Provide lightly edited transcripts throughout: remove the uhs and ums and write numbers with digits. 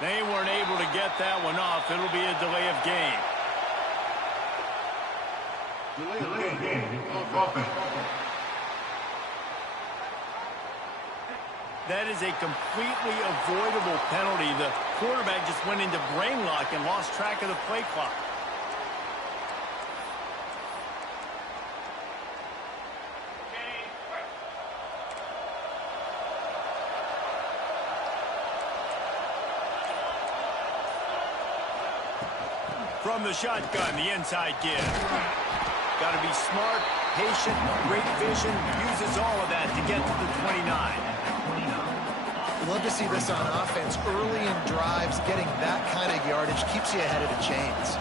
They weren't able to get that one off. It'll be a delay of game. Delay of game. Offense. That is a completely avoidable penalty. The quarterback just went into brain lock and lost track of the play clock. From the shotgun, the inside give. Got to be smart, patient, great vision, uses all of that to get to the 29. Love to see this on offense. Early in drives, getting that kind of yardage keeps you ahead of the chains.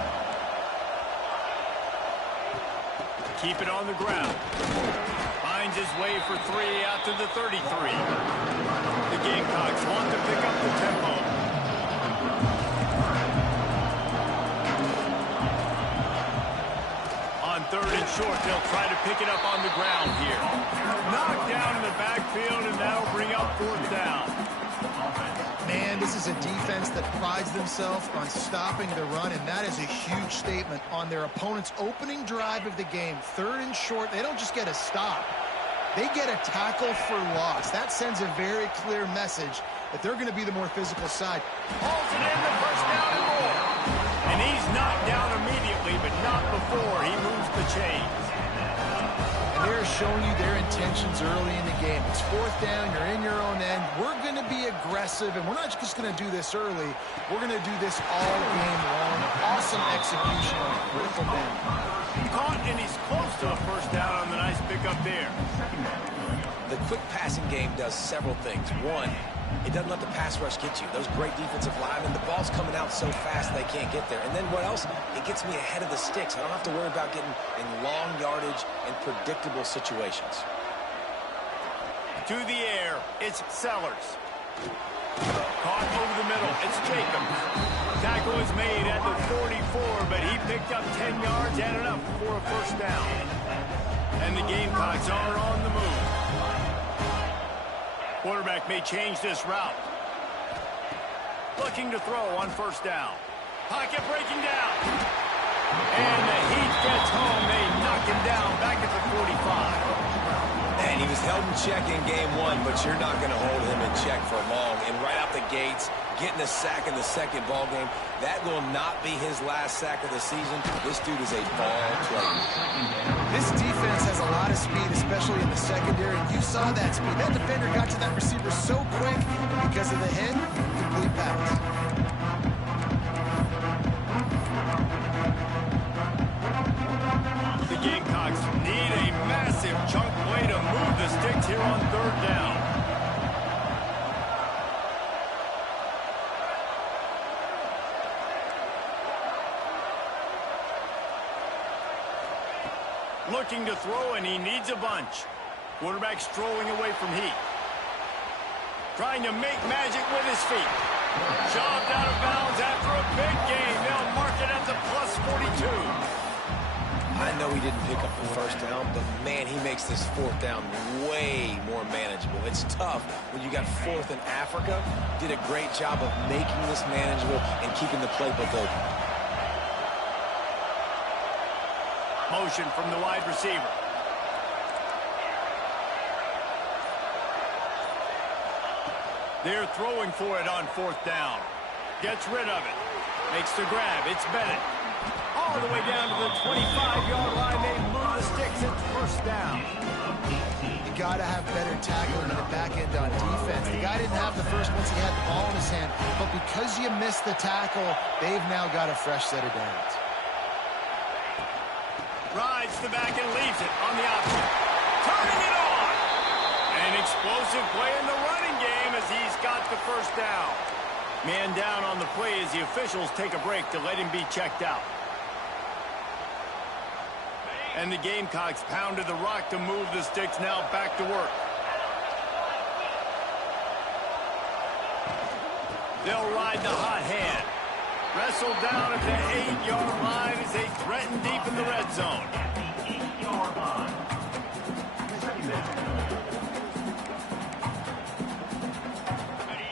Keep it on the ground. Finds his way for 3 out to the 33. The Gamecocks want to pick up the tempo. On 3rd and short, they'll try to pick it up on the ground here. Knocked down in the backfield, and that'll bring up 4th down. Man, this is a defense that prides themselves on stopping the run, and that is a huge statement on their opponent's opening drive of the game. 3rd and short, they don't just get a stop. They get a tackle for loss. That sends a very clear message that they're going to be the more physical side. Hauls it in the 1st down and more. And he's knocked down immediately, but not before he moves the chains. And they're showing you their intentions early in the game. It's 4th down, you're in your own end. We're going to be aggressive, and we're not just going to do this early. We're going to do this all game long. Awesome execution on a critical bend. Caught, and he's close to a 1st down on the nice pickup there. The quick passing game does several things. One, it doesn't let the pass rush get you. Those great defensive linemen, the ball's coming out so fast they can't get there. And then what else? It gets me ahead of the sticks. I don't have to worry about getting in long yardage and predictable situations. To the air, it's Sellers. Caught over the middle, it's Jacobs. Tackle is made at the 44, but he picked up 10 yards and enough for a 1st down. And the Gamecocks are on the move. Quarterback may change this route. Looking to throw on 1st down. Pocket breaking down. And the heat gets home. They knock him down back at the 45. And he was held in check in game 1, but you're not going to hold him in check for long. And right out the gates, getting a sack in the 2nd ball game, that will not be his last sack of the season. This dude is a ball player. This defense has a lot of speed, especially in the secondary. You saw that speed. That defender got to that receiver so quick, and because of the hit, complete pass. The Gamecocks need a massive chunk play to move the sticks here on 3rd down. Looking to throw, and he needs a bunch. Quarterback strolling away from heat. Trying to make magic with his feet. Shoved out of bounds after a big gain. They'll mark it at the +42. I know he didn't pick up the 1st down, but man, he makes this 4th down way more manageable. It's tough when you got 4th in Africa. Did a great job of making this manageable and keeping the playbook open. Motion from the wide receiver. They're throwing for it on 4th down. Gets rid of it. Makes the grab. It's Bennett. All the way down to the 25-yard line. They move the sticks. It's 1st down. You got to have better tackling in the back end on defense. The guy didn't have the first once he had the ball in his hand, but because you missed the tackle, they've now got a fresh set of downs. Rides the back and leaves it on the option. Turning it on. An explosive play in the running game as he's got the 1st down. Man down on the play as the officials take a break to let him be checked out. And the Gamecocks pounded the rock to move the sticks, now back to work. They'll ride the hot hand. Wrestled down at the 8-yard line as they threaten deep in the red zone.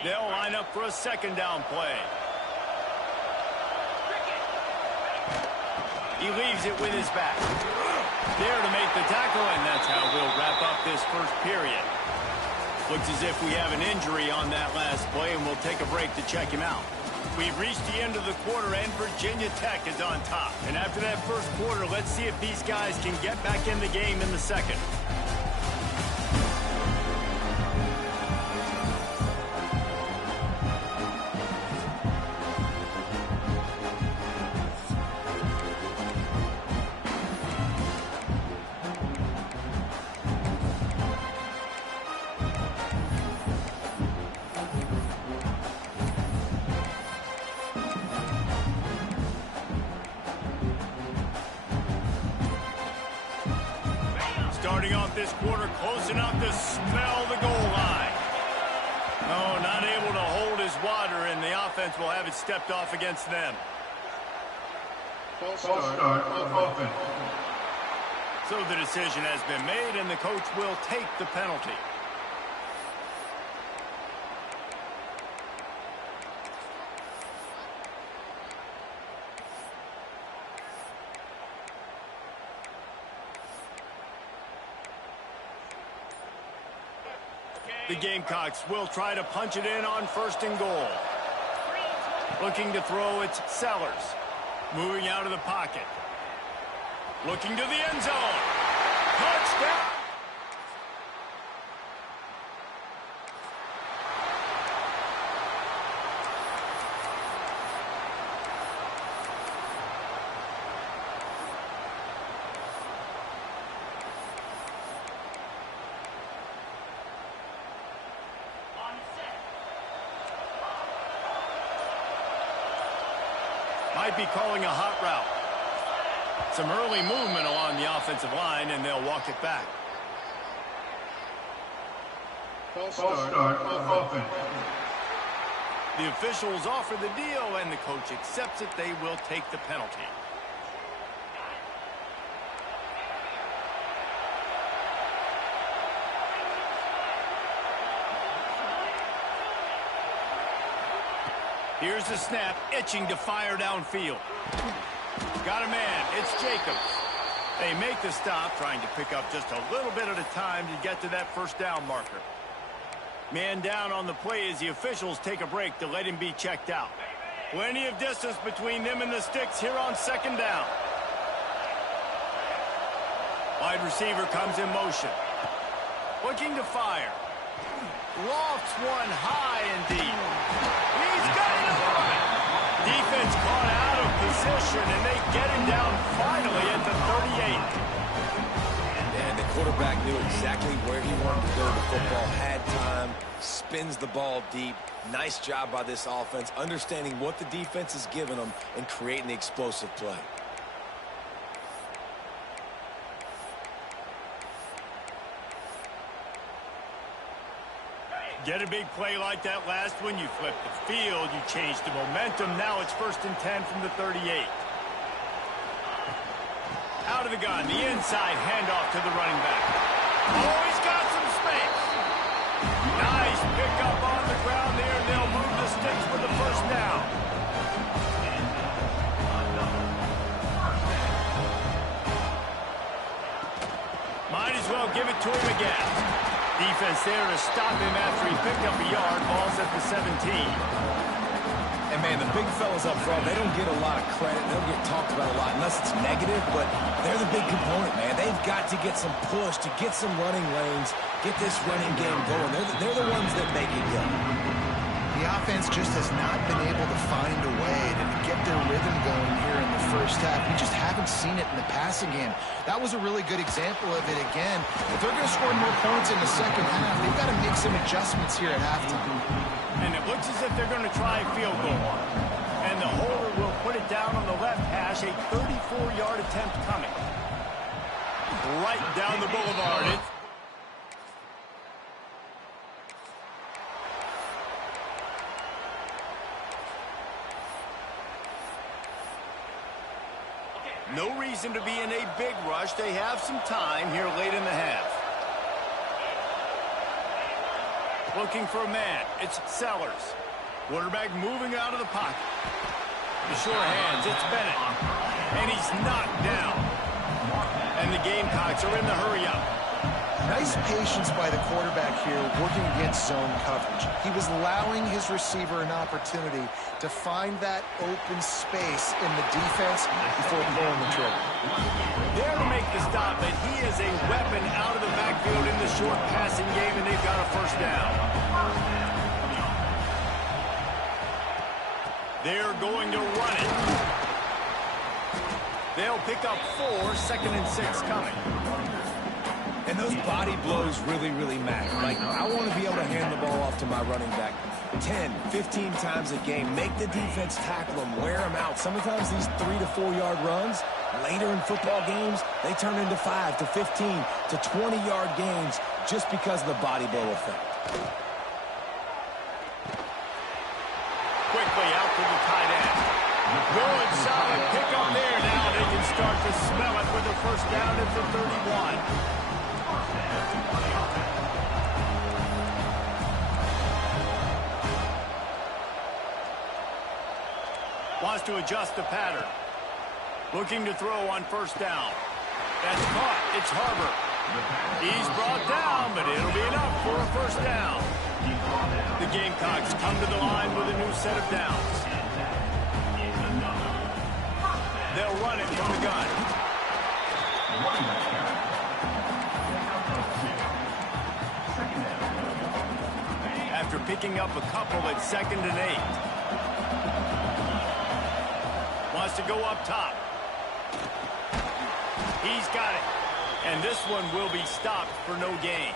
They'll line up for a second down play. He leaves it with his back. There to make the tackle, and that's how we'll wrap up this first period. Looks as if we have an injury on that last play, and we'll take a break to check him out. We've reached the end of the quarter, and Virginia Tech is on top. And after that first quarter, let's see if these guys can get back in the game in the second. Starting off this quarter close enough to smell the goal line. No, not able to hold his water, and the offense will have it stepped off against them. False start on offense. So the decision has been made, and the coach will take the penalty. The Gamecocks will try to punch it in on first and goal. Looking to throw, it's Sellers. Moving out of the pocket. Looking to the end zone. Touchdown! Might be calling a hot route. Some early movement along the offensive line, and they'll walk it back. False start on offense. The officials offer the deal, and the coach accepts it. They will take the penalty. Here's the snap, itching to fire downfield. Got a man, it's Jacobs. They make the stop, trying to pick up just a little bit at a time to get to that first down marker. Man down on the play as the officials take a break to let him be checked out. Plenty of distance between them and the sticks here on second down. Wide receiver comes in motion. Looking to fire. Lofts one high and deep. He's got it right. Defense caught out of position, and they get him down finally at the 38. And the quarterback knew exactly where he wanted to go. The football had time, spins the ball deep. Nice job by this offense, understanding what the defense is giving them and creating the explosive play. Get a big play like that last one, you flip the field, you change the momentum. Now it's 1st and 10 from the 38. Out of the gun, the inside handoff to the running back. Oh, he's got some space. Nice pickup on the ground there, and they'll move the sticks for the first down. Might as well give it to him again. Defense there to stop him after he picked up a yard. Ball's at the 17. And, man, the big fellas up front, they don't get a lot of credit. They don't get talked about a lot unless it's negative, but they're the big component, man. They've got to get some push, to get some running lanes, get this running game going. They're the ones that make it go. The offense just has not been able to find a way to get their rhythm going here in the first half. We just haven't seen it in the passing game. That was a really good example of it again. If they're going to score more points in the second half, they've got to make some adjustments here at halftime. And it looks as if they're going to try a field goal. And the holder will put it down on the left hash, a 34-yard attempt coming. Right down the boulevard. No reason to be in a big rush. They have some time here late in the half. Looking for a man. It's Sellers. Quarterback moving out of the pocket. The short hands, it's Bennett. And he's knocked down. And the Gamecocks are in the hurry-up. Nice patience by the quarterback here working against zone coverage. He was allowing his receiver an opportunity to find that open space in the defense before pulling the trigger. There to make the stop, but he is a weapon out of the backfield in the short passing game, and they've got a first down. They're going to run it. They'll pick up 4, 2nd and 6 coming. And those body blows really, really matter. Like, I want to be able to hand the ball off to my running back 10, 15 times a game. Make the defense tackle them, wear them out. Sometimes these 3 to 4 yard runs, later in football games, they turn into 5 to 15 to 20 yard gains just because of the body blow effect. Quickly out to the tight end. Going solid pick up there. Now they can start to smell it with a first down at the 31. Wants to adjust the pattern. Looking to throw on first down. That's caught. It's Harbor. He's brought down, but it'll be enough for a first down. The Gamecocks come to the line with a new set of downs. They'll run it from the gun. After picking up a couple at 2nd and 8. Wants to go up top. He's got it. And this one will be stopped for no gain.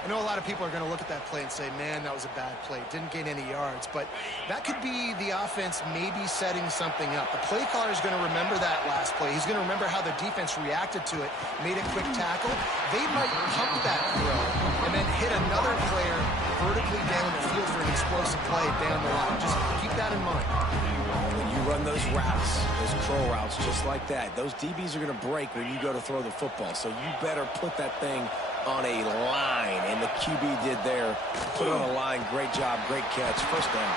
I know a lot of people are going to look at that play and say, man, that was a bad play. Didn't gain any yards. But that could be the offense maybe setting something up. The play caller is going to remember that last play. He's going to remember how the defense reacted to it, made a quick tackle. They might pump that throw and then hit another player vertically down the field for an explosive play down the line. Just keep that in mind. When you run those routes, those curl routes, just like that, those DBs are going to break when you go to throw the football. So you better put that thing on a line, and the QB did there. Put it on a line. Great job, great catch. First down.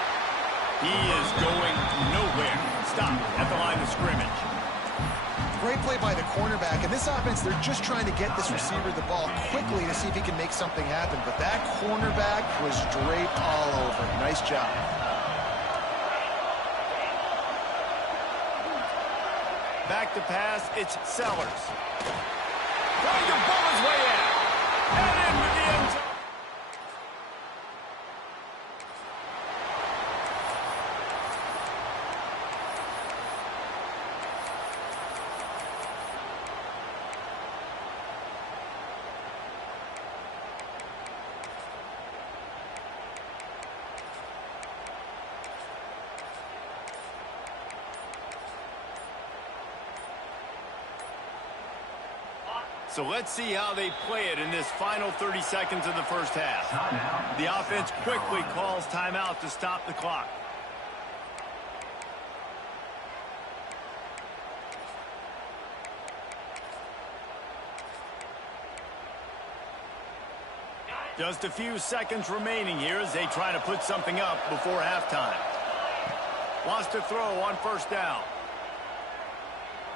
He is going nowhere. Stop at the line of scrimmage. Great play by the cornerback. And this offense, they're just trying to get this receiver the ball quickly to see if he can make something happen. But that cornerback was draped all over. Nice job. Back to pass, it's Sellers. Trying to ball his way in. And into the end zone. So let's see how they play it in this final 30 seconds of the first half. The offense quickly calls timeout to stop the clock. Just a few seconds remaining here as they try to put something up before halftime. Wants to throw on first down.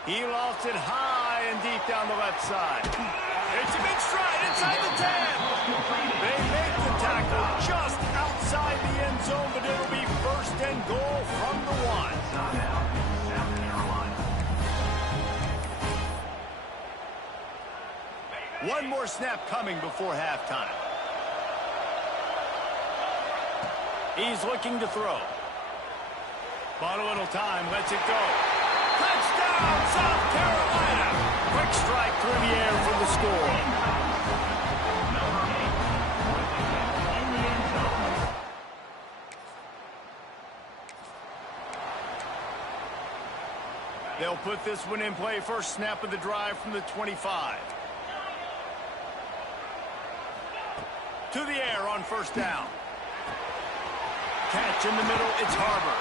He lofts it high and deep down the left side. It's a big stride inside the 10. They make the tackle just outside the end zone, but it'll be first and goal from the 1. One more snap coming before halftime. He's looking to throw. Bought a little time, lets it go. Touchdown, South Carolina! Quick strike through the air for the score. They'll put this one in play. First snap of the drive from the 25. To the air on first down. Catch in the middle, it's Harbor.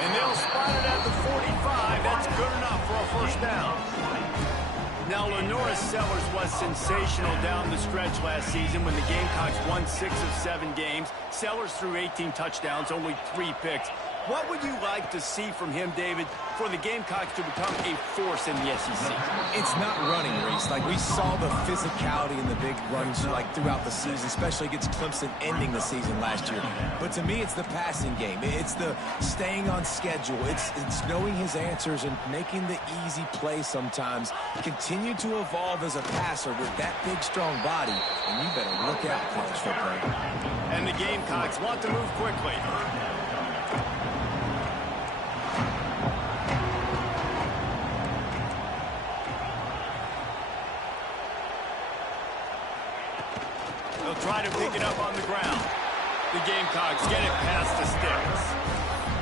And they'll spot it at the 45. That's good enough for a first down. Now, Lenora Sellers was sensational down the stretch last season when the Gamecocks won 6 of 7 games. Sellers threw 18 touchdowns, only 3 picks. What would you like to see from him, David, for the Gamecocks to become a force in the SEC? It's not running, Reese. Like, we saw the physicality in the big runs, like, throughout the season, especially against Clemson ending the season last year. But to me, it's the passing game. It's the staying on schedule. It's knowing his answers and making the easy play sometimes. Continue to evolve as a passer with that big, strong body, and you better look out, college football. And the Gamecocks want to move quickly. They'll try to pick it up on the ground. The Gamecocks get it past the sticks.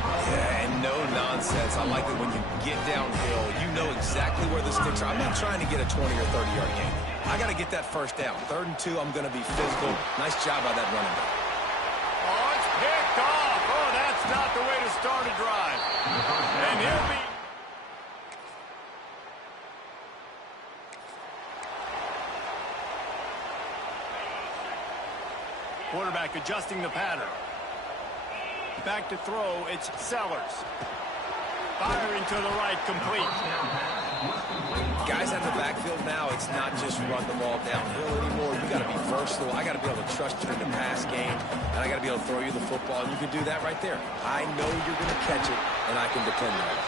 Yeah, and no nonsense. I like it when you get downhill, you know exactly where the sticks are. I'm not trying to get a 20 or 30-yard gain. I got to get that first down. 3rd and 2, I'm going to be physical. Nice job by that running back. Oh, it's picked off. Oh, that's not the way to start a drive. And he'll be... Quarterback adjusting the pattern. Back to throw, it's Sellers. Firing to the right, complete. Guys out of the backfield now, it's not just run the ball downhill anymore. You got to be versatile. I got to be able to trust you in the pass game, and I got to be able to throw you the football, and you can do that right there. I know you're going to catch it, and I can depend on it.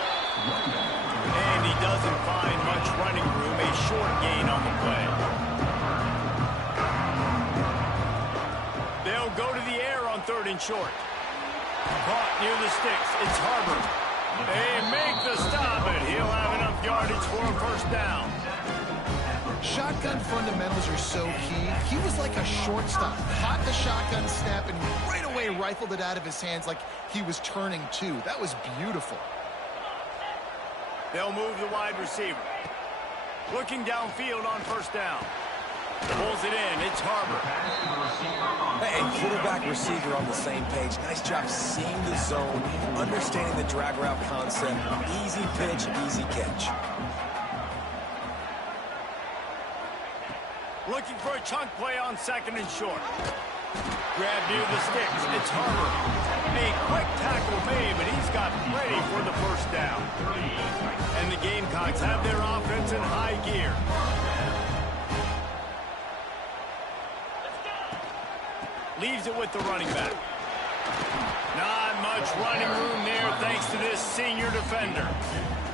And he doesn't find much running room, a short gain on the play. They'll go to the air on 3rd and short. Caught near the sticks. It's Harbor. They make the stop, and he'll have enough yardage for a first down. Shotgun fundamentals are so key. He was like a shortstop. Caught the shotgun snap and right away rifled it out of his hands like he was turning two. That was beautiful. They'll move the wide receiver. Looking downfield on first down. Pulls it in. It's Harbor. Hey, quarterback receiver on the same page. Nice job seeing the zone, understanding the drag route concept. Easy pitch, easy catch. Looking for a chunk play on 2nd and short. Grab near the sticks. It's Harbor. A quick tackle made, but he's got ready for the first down. And the Gamecocks have their offense in high gear. Leaves it with the running back. Not much running room there thanks to this senior defender.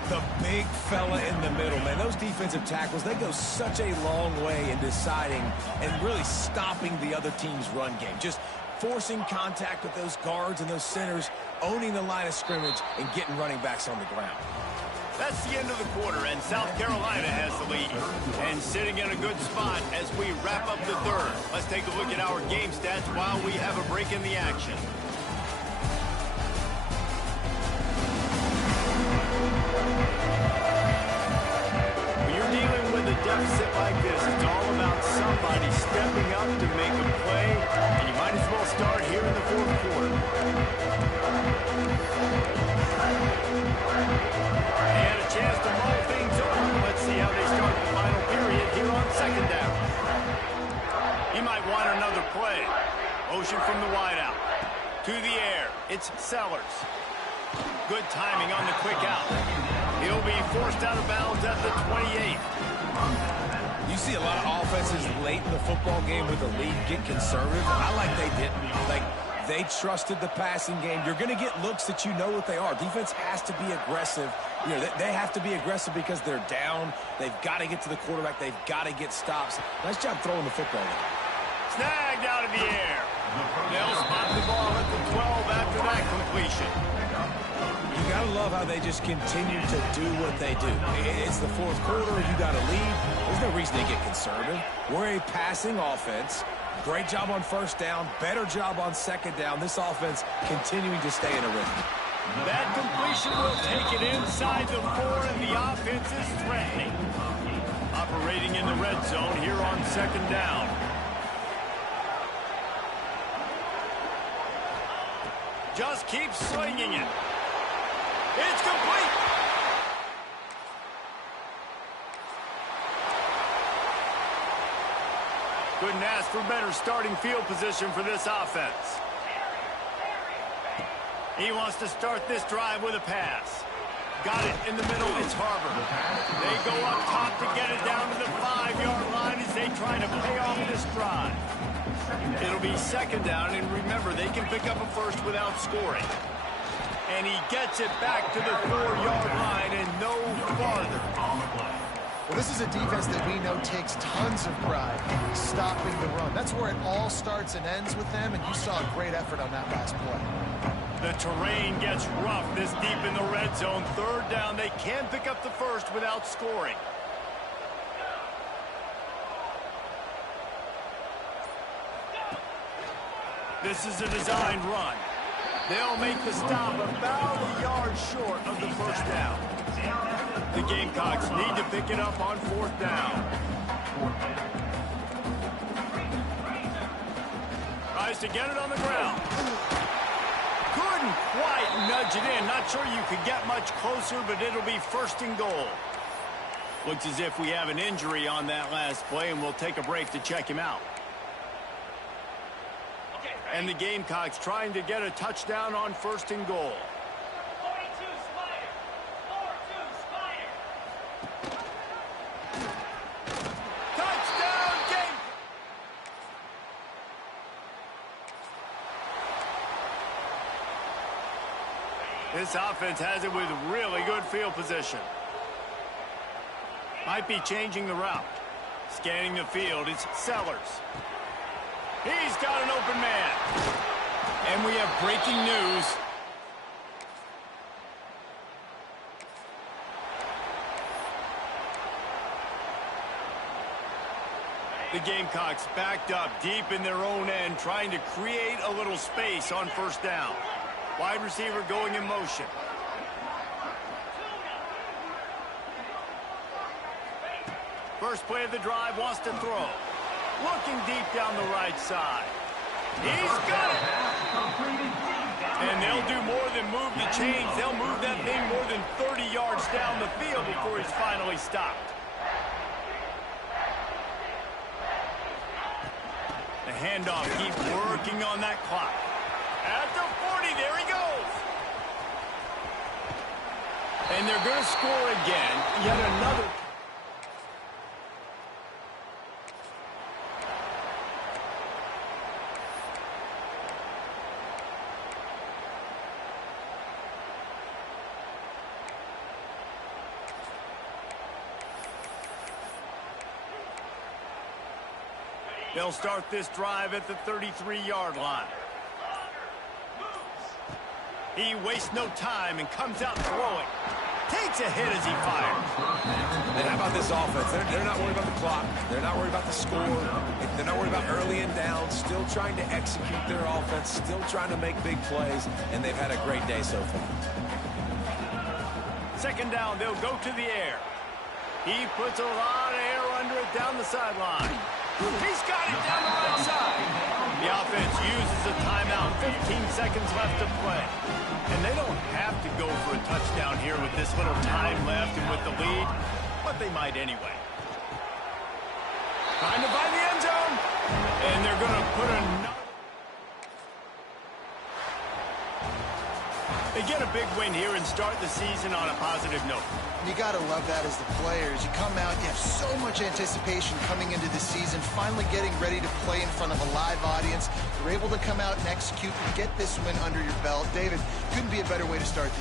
The big fella in the middle, man. Those defensive tackles, they go such a long way in deciding and really stopping the other team's run game. Just forcing contact with those guards and those centers, owning the line of scrimmage, and getting running backs on the ground. That's the end of the quarter, and South Carolina has the lead. And sitting in a good spot as we wrap up the 3rd. Let's take a look at our game stats while we have a break in the action. When you're dealing with a deficit like this, it's all about somebody stepping up to make a play, and you might as well start here in the 4th quarter. They had a chance to mull things over. Let's see how they start the final period here on 2nd down. He might want another play. Motion from the wideout. To the air. It's Sellers. Good timing on the quick out. He'll be forced out of bounds at the 28. You see a lot of offenses late in the football game with the lead get conservative. I like they didn't. Like, they trusted the passing game. You're going to get looks that you know what they are. Defense has to be aggressive. You know, they have to be aggressive because they're down. They've got to get to the quarterback. They've got to get stops. Nice job throwing the football. Snagged out of the air. They'll spot the ball at the 12 after that completion. You got to love how they just continue to do what they do. It's the 4th quarter. You got to lead. There's no reason to get conservative. We're a passing offense. Great job on first down. Better job on 2nd down. This offense continuing to stay in a rhythm. That completion will take it inside the 4, and the offense is threatening. Operating in the red zone here on 2nd down. Just keep swinging it. It's complete. Couldn't ask for better starting field position for this offense. He wants to start this drive with a pass. Got it in the middle. It's Harbor. They go up top to get it down to the 5-yard line as they try to pay off this drive. It'll be second down, and remember, they can pick up a first without scoring. And he gets it back to the 4-yard line and no farther. Well, this is a defense that we know takes tons of pride in stopping the run. That's where it all starts and ends with them, and you saw a great effort on that last play. The terrain gets rough this deep in the red zone. Third down, they can pick up the first without scoring. This is a designed run. They'll make the stop about a yard short of the first down. The Gamecocks need to pick it up on fourth down. Tries to get it on the ground. Couldn't quite nudge it in. Not sure you could get much closer, but it'll be first and goal. Looks as if we have an injury on that last play, and we'll take a break to check him out. And the Gamecocks trying to get a touchdown on first and goal. 42 Spider. 42 Spider. Touchdown, Game! This offense has it with really good field position. Might be changing the route. Scanning the field, it's Sellers. He's got an open man. And we have breaking news. The Gamecocks backed up deep in their own end, trying to create a little space on first down. Wide receiver going in motion. First play of the drive, wants to throw. Looking deep down the right side. He's got it! And they'll do more than move the chains. They'll move that thing more than 30 yards down the field before he's finally stopped. The handoff keeps working on that clock. At the 40, there he goes! And they're going to score again. Yet another... They'll start this drive at the 33-yard line. He wastes no time and comes out throwing. Takes a hit as he fires. And how about this offense? They're not worried about the clock. They're not worried about the score. They're not worried about early and down. Still trying to execute their offense. Still trying to make big plays. And they've had a great day so far. Second down, they'll go to the air. He puts a lot of air under it down the sideline. He's got it down the right side. The offense uses a timeout. 15 seconds left to play. And they don't have to go for a touchdown here with this little time left and with the lead, but they might anyway. Trying to find the end zone. And they're going to put another... They get a big win here and start the season on a positive note. You got to love that as the players. You come out, you have so much anticipation coming into the season, finally getting ready to play in front of a live audience. You're able to come out and execute and get this win under your belt. David, couldn't be a better way to start the year.